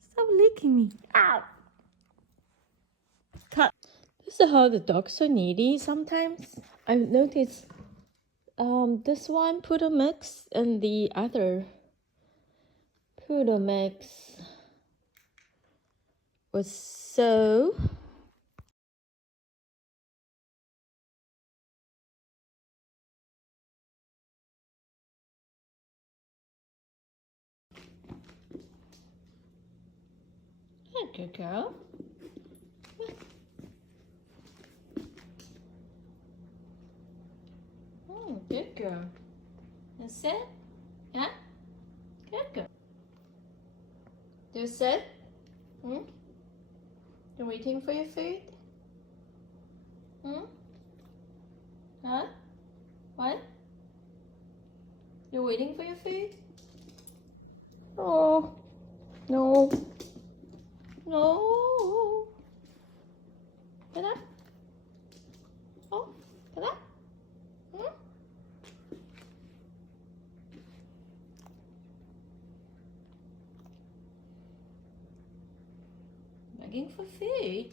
Stop licking me. Ow. Cut. This is how the dogs are needy sometimes. I've noticed this one poodle mix and the other poodle mix was so good girl. Oh, good girl. That's it? Yeah? Good girl. You sit? Hmm? You're waiting for your food? Hmm? Huh? What? You're waiting for your food? Oh, no. No. Get up. Oh, get up. Hmm? Begging for food?